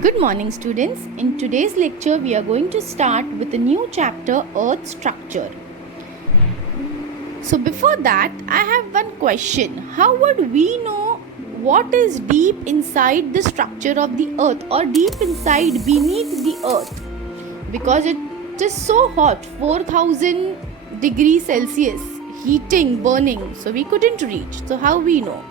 Good morning, students. In today's lecture, we are going to start with a new chapter, Earth Structure. So before that, I have one question. How would we know what is deep inside the structure of the Earth or deep inside beneath the Earth? Because it is so hot, 4000 degrees Celsius, heating, burning, so we couldn't reach. So how we know?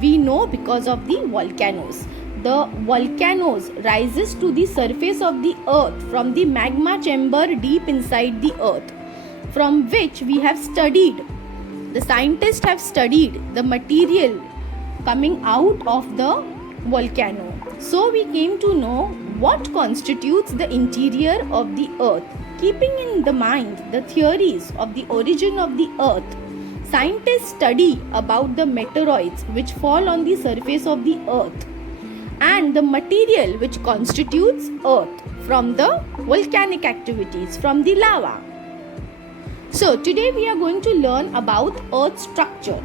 We know because of the volcanoes. The volcanoes rises to the surface of the earth from the magma chamber deep inside the earth, from which we have studied, the scientists have studied the material coming out of the volcano. So we came to know what constitutes the interior of the earth. Keeping in the mind the theories of the origin of the earth, scientists study about the meteoroids which fall on the surface of the earth and the material which constitutes earth from the volcanic activities, from the lava. So today we are going to learn about earth structure.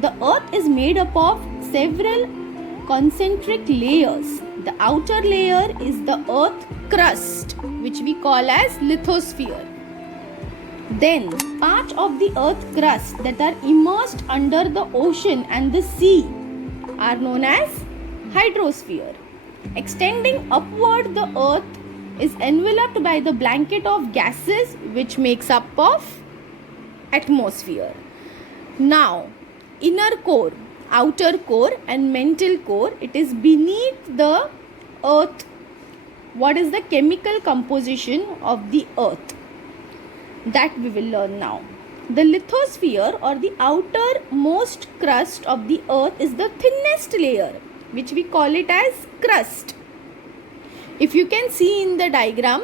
The earth is made up of several concentric layers. The outer layer is the earth crust, which we call as lithosphere. Then parts of the earth crust that are immersed under the ocean and the sea are known as hydrosphere. Extending upward, the earth is enveloped by the blanket of gases which makes up of atmosphere. Now, inner core, outer core and mantle core, it is beneath the earth. What is the chemical composition of the earth? That we will learn now. The lithosphere or the outermost crust of the earth is the thinnest layer, which we call it as crust. If you can see in the diagram,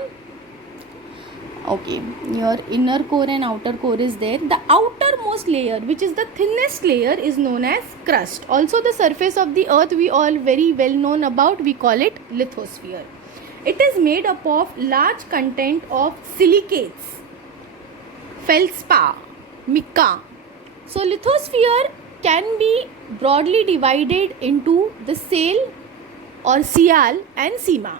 okay, your inner core and outer core is there. The outermost layer, which is the thinnest layer, is known as crust. Also the surface of the earth we all very well known about, we call it lithosphere. It is made up of large content of silicates, feldspar, mica. So lithosphere can be broadly divided into the Sal or Sial and Sima.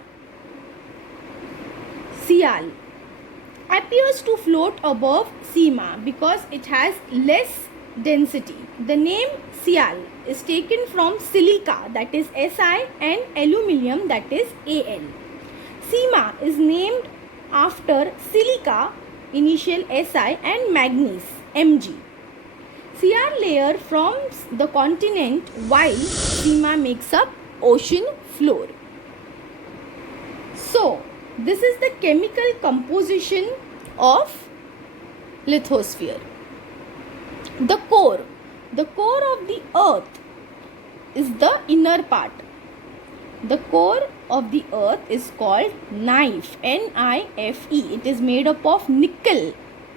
Sial appears to float above Sima because it has less density. The name Sial is taken from silica, that is Si, and aluminium, that is Al. Sima is named after silica, initial Si, and manganese, Mg. Sial layer forms the continent while Sima makes up ocean floor. So, this is the chemical composition of lithosphere. The core of the earth is the inner part. The core of the earth is called knife, N-I-F-E. It is made up of nickel,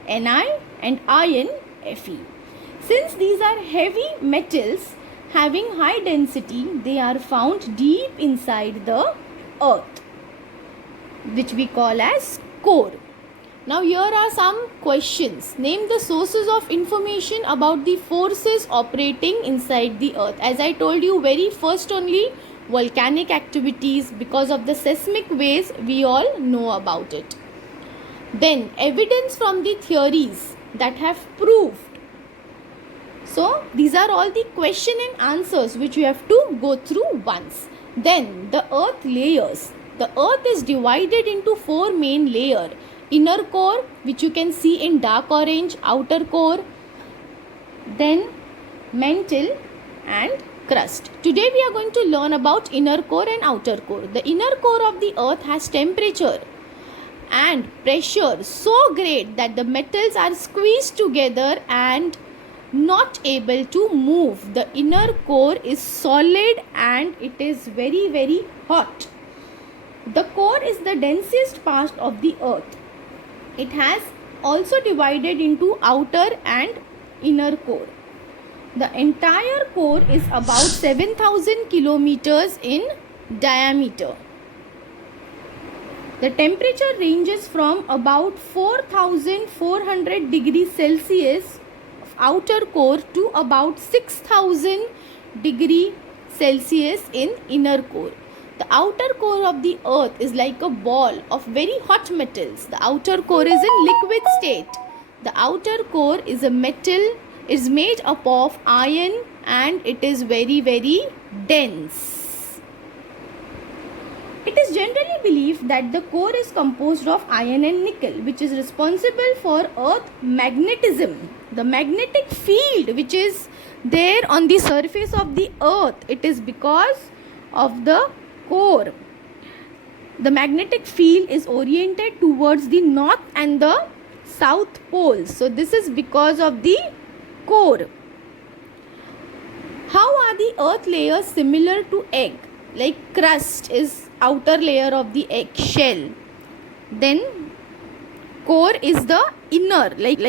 Ni, and iron, Fe. Since these are heavy metals having high density, they are found deep inside the earth, which we call as core. Now here are some questions. Name the sources of information about the forces operating inside the earth. As I told you, very first only volcanic activities, because of the seismic waves we all know about it. Then evidence from the theories that have proved. So these are all the question and answers which you have to go through once. Then the earth layers. The earth is divided into four main layers. Inner core, which you can see in dark orange, outer core, then mantle and crust. Today we are going to learn about inner core and outer core. The inner core of the earth has temperature and pressure so great that the metals are squeezed together and not able to move. The inner core is solid and it is very, very hot. The core is the densest part of the earth. It has also divided into outer and inner core. The entire core is about 7,000 kilometers in diameter. The temperature ranges from about 4,400 degrees Celsius of outer core to about 6,000 degrees Celsius in inner core. The outer core of the earth is like a ball of very hot metals. The outer core is in liquid state. The outer core is a metal, is made up of iron, and it is very, very dense. It is generally believed that the core is composed of iron and nickel, which is responsible for earth magnetism. The magnetic field which is there on the surface of the earth, it is because of the core. The magnetic field is oriented towards the north and the south poles. So this is because of the core. How are the earth layers similar to egg? Like crust is outer layer of the egg shell. Then core is the inner, like